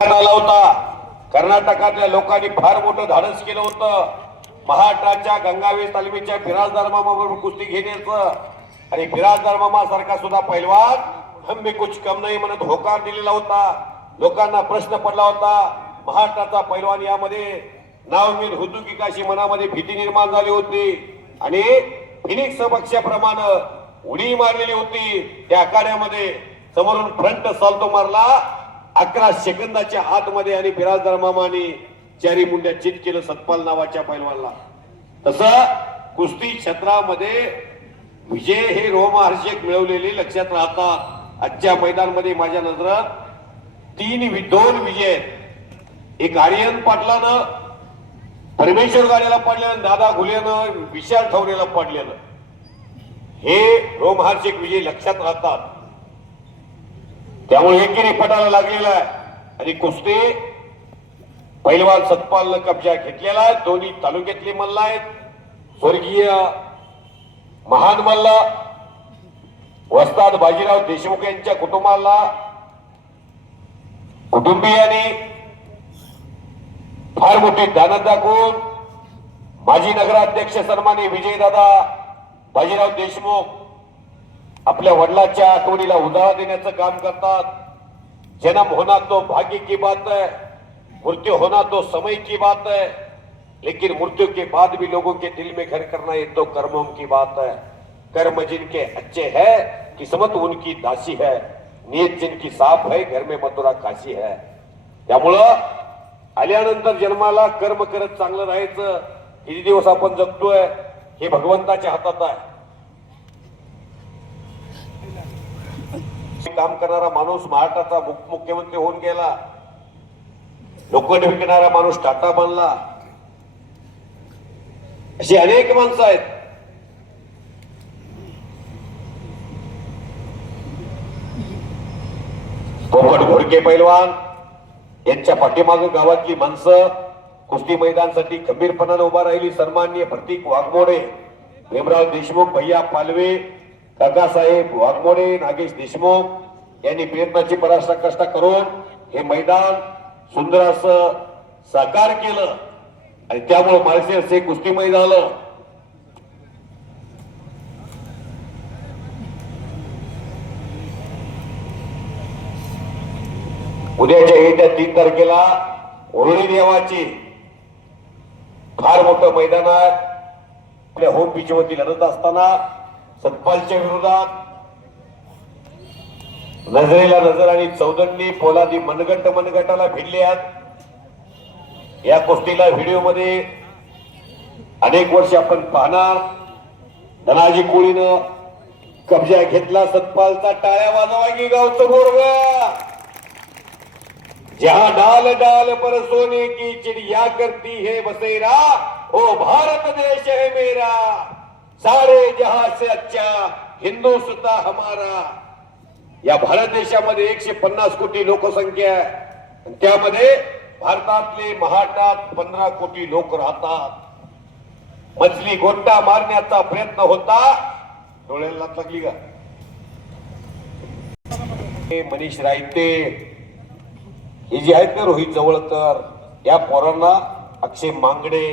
आला होता। कर्नाटकातल्या लोकांनी फार मोठं धाडस केलं होतं। महाराष्ट्राच्या गंगावेस तालमीच्या बिराजदार मामाबरोबर कुस्ती घेण्याचं आणि बिराजदार मामा सारखा सुद्धा पैलवान हम भी कुछ कम नाही म्हणत होकार दिलेला होता। लोकांना प्रश्न पडला होता, महाराष्ट्राचा पैलवान यामध्ये नावमीद होतो की काशी मनामध्ये भीती निर्माण झाली होती आणि फिनिक्स पक्षाप्रमाणे उडी मारलेली होती। त्या आखाड्यामध्ये समोरून फ्रंट साल्टो मारला 11 सेकंदाच्या आतमध्ये आणि बिराजदार मामाने चारी मुंड्या चित केलं सतपाल नावाच्या पैलवानला। तसं कुस्ती क्षेत्रामध्ये विजय हे रोमहर्षक मिळवलेले लक्षात राहतात। आजच्या मैदानामध्ये माझ्या नजरात 2 विजय आहेत। एक आर्यन पाटलानं परमेश्वर गाड्याला पडल्यानं, दादा घुलेनं विशाल ठवरेला पडलेलं, हे रोमहर्षक विजय लक्षात राहतात। त्यामुळे एकेरी पटाला लागलेला आहे आणि कुस्ती पैलवान सतपालनं कब्जा घेतलेला आहे। दोन्ही तालुक्यातले मल्ल आहेत, स्वर्गीय महान मल्ल वस्ताद बाजीराव देशमुख यांच्या कुटुंबियांनी फार मोठी दानत दाखवून माजी नगराध्यक्ष सन्माननीय विजयदादा बाजीराव देशमुख आपल्या वडिलांच्या आठवणीला उजाळा देण्याचं काम करतात। जन्म होना तो भाग्य की बात है, मृत्यु होना तो समय की बात है, लेकिन मृत्यु के बाद भी लोगों के दिल में घर करना ये तो कर्मों की बात है। कर्म जिनके अच्छे है, किस्मत उनकी दासी है, नियत जिनकी साफ है, घर में मथुरा काशी है। त्यामुळं आल्यानंतर जन्माला कर्म करत चांगलं राहायचं। किती दिवस आपण जगतोय हे भगवंताच्या हातात आहे। काम करणारा माणूस महाराष्ट्राचा मुख्यमंत्री होऊन गेला, लोखंड विकणारा माणूस टाटा बनला, अशी अनेक माणसं आहेत। पोपट घोडके पैलवान यांच्या पाठीमागे गावातली माणसं कुस्ती मैदानासाठी खंबीरपणाने उभा राहिली। सन्माननीय प्रतीक वाघमोडे, भीमराव देशमुख, भैया पालवे, काकासाहेब वाघमोडे, नागेश देशमुख यांनी प्रयत्नाची पराकाष्ठा कष्ट करून हे मैदान सुंदर असं साकार केलं आणि त्यामुळे माळशेर हे कुस्ती मैदान झालं। उद्याच्या येत्या 3 तारखेला ओरळी देवाची फार मोठं मैदान आहे। आपल्या होम पिच वरती लढत असताना सतपालच्या विरोधात नजरेला नजर आणि चौदंडी पोलादी मनगटाला भिडले आहेत। या कुस्तीला व्हिडिओ मध्ये अनेक वर्ष आपण पाहणार। धनाजी कोळीनं कब्जा घेतला सतपालचा, टाळ्या वाजवा की गावचं बोरगा। जहां डाल डाल पर सोने की चिड़िया करती है बसेरा, ओ भारत देश है मेरा, सारे जहां से अच्छा हिंदुस्तान हमारा। या भारत देशामध्ये 150 कोटी लोकसंख्या आहे, त्यामध्ये भारतातले महाराष्ट्रात 15 कोटी लोक राहतात। मछली गोटा मारण्याचा प्रयत्न होता, डोळ्याला लागली का? मनीष रायते हे जे आहेत ना, रोहित जवळकर, या पोरांना अक्षय मांगडे,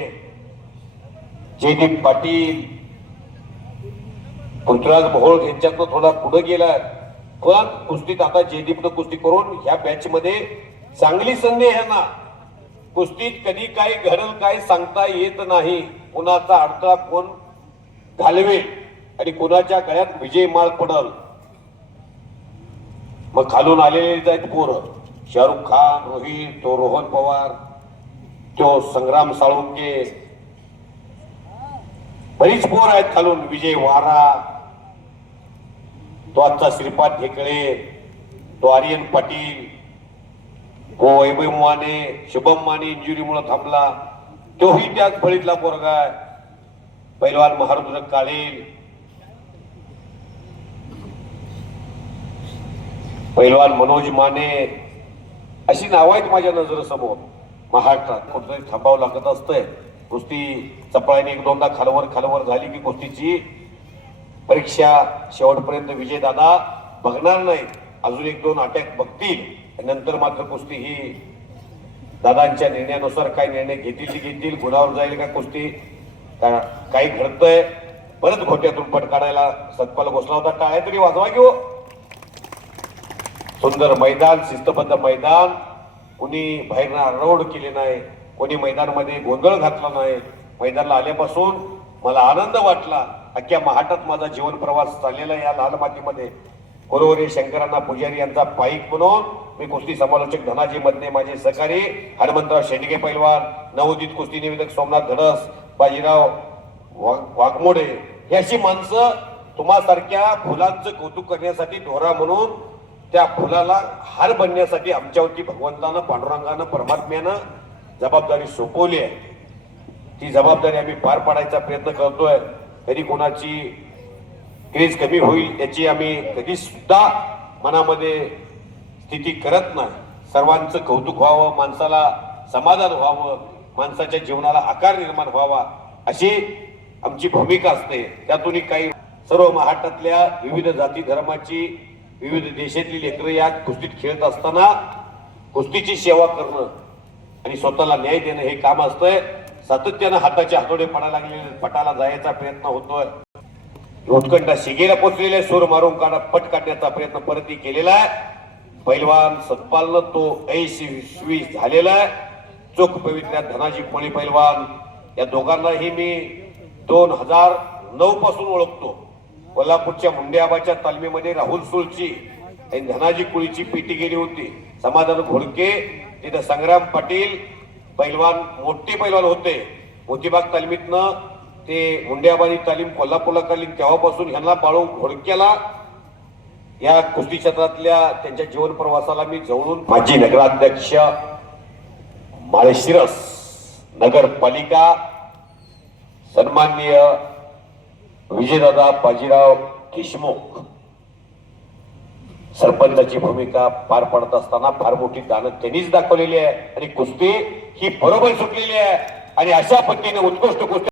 जयदीप पाटील, पृथ्वीराज मोहोळ यांच्यातनं थोडा पुढे गेलाय, पण कुस्तीत आता जयदीपनं कुस्ती करून ह्या बॅच मध्ये चांगली संधी आहे ना। कुस्तीत कधी काय घडल काय सांगता येत नाही, कुणाचा अडथळा कोण घालवेल आणि कुणाच्या गळ्यात विजय माळ पडल। मग खालून आलेले आहेत पोरं, शाहरुख खान, रोहित, तो रोहन पवार, तो संग्राम साळुंके, बरीच पोर आहेत खालून, विजय वारा, तो आजचा श्रीपाद ढेकळे, तो आर्यन पाटील, तो वैभव माने, शुभम माने इंजुरीमुळे थांबला, तोही त्याच फळीतला पोरगा आहे। पैलवान महारुद्र काळे, पैलवान मनोज माने, अशी नाव आहेत माझ्या नजरेसमोर। महाराष्ट्रात कुठेतरी थांबावं लागत असतंय। कुस्ती चपळाईने 1-2दा खालवर झाली की कुस्तीची परीक्षा शेवटपर्यंत विजयदादा बघणार नाही, अजून 1-2 अटॅक बघतील। नंतर मात्र कुस्ती ही दादांच्या निर्णयानुसार काय निर्णय घेतील ते घेतील, गुणावर जाईल का कुस्ती, काही घडतंय परत घोट्यातून पट काढायला सतपाल बसला होता, टाळ्या तरी वाजवा घेऊ. सुंदर मैदान, शिस्तबद्ध मैदान, कुणी बाहेरनं आरडाओरड केली नाही, कोणी मैदानामध्ये गोंधळ घातला नाही. मैदानाला आल्यापासून मला आनंद वाटला. अख्ख्या महाटात माझा जीवन प्रवास चाललेला या लाल मातीमध्ये. बरोबर शंकरांना पुजारी यांचा पाईक म्हणून मी कुस्ती समालोचक धनाजी मधने, माझे सहकारी हनुमंतराव शेंडगे पैलवान, नवोदित कुस्ती निवेदक सोमनाथ धडस, बाजीराव वाघमोडे, ही अशी माणसं तुम्हासारख्या फुलांचं कौतुक करण्यासाठी, दोरा म्हणून त्या फुलाला हार बनण्यासाठी आमच्यावरती भगवंतानं, पांडुरंगानं, परमात्म्यानं जबाबदारी सोपवली आहे. ती जबाबदारी आम्ही पार पाडायचा प्रयत्न करतोय. कधी कोणाची क्रेज कमी होईल याची आम्ही कधी सुद्धा मनामध्ये स्थिती करत नाही. सर्वांचं कौतुक व्हावं, माणसाला समाधान व्हावं, माणसाच्या जीवनाला आकार निर्माण व्हावा, अशी आमची भूमिका असते. त्यातून काही सर्व महाराष्ट्रातल्या विविध जाती धर्माची, विविध देशातली लेकरं या कुस्तीत खेळत असताना कुस्तीची सेवा करणं आणि स्वतःला न्याय देणं हे काम असतंय. सातत्यानं हाताचे हातोडे पडायला लागलेले, पटाला जायचा प्रयत्न होतोय. उत्कंठा शिगेला पोचलेले, सूर मारून पट काढण्याचा प्रयत्न परत केलेला आहे. पैलवान सतपालनं तो यशस्वी झालेला आहे. चोख पवित्र्यात धनाजी कोळी पैलवान, या दोघांनाही मी 2009 पासून ओळखतो. कोल्हापूरच्या मुंडेआबाच्या तालमीमध्ये राहुल सुळची आणि धनाजी कुळीची पीटी गेली होती. समाधान घोडके, तिथं संग्राम पाटील पैलवान, मोठे पैलवान होते. मोतीबाग तालमीतनं ते मुंडेआबाची तालीम कोल्हापूरला काढली. तेव्हापासून ह्यांना बाळू घोडक्याला या कुस्ती क्षेत्रातल्या त्यांच्या जीवन प्रवासाला मी जवळून, माजी नगराध्यक्ष माळशिरस नगरपालिका सन्माननीय विजयदादा बाजीराव देशमुख सरपंचाची भूमिका पार पडत असताना फार मोठी दानत त्यांनीच दाखवलेली आहे आणि कुस्ती ही बरोबर सुटलेली आहे. आणि अशा पद्धतीने उत्कृष्ट कुस्ती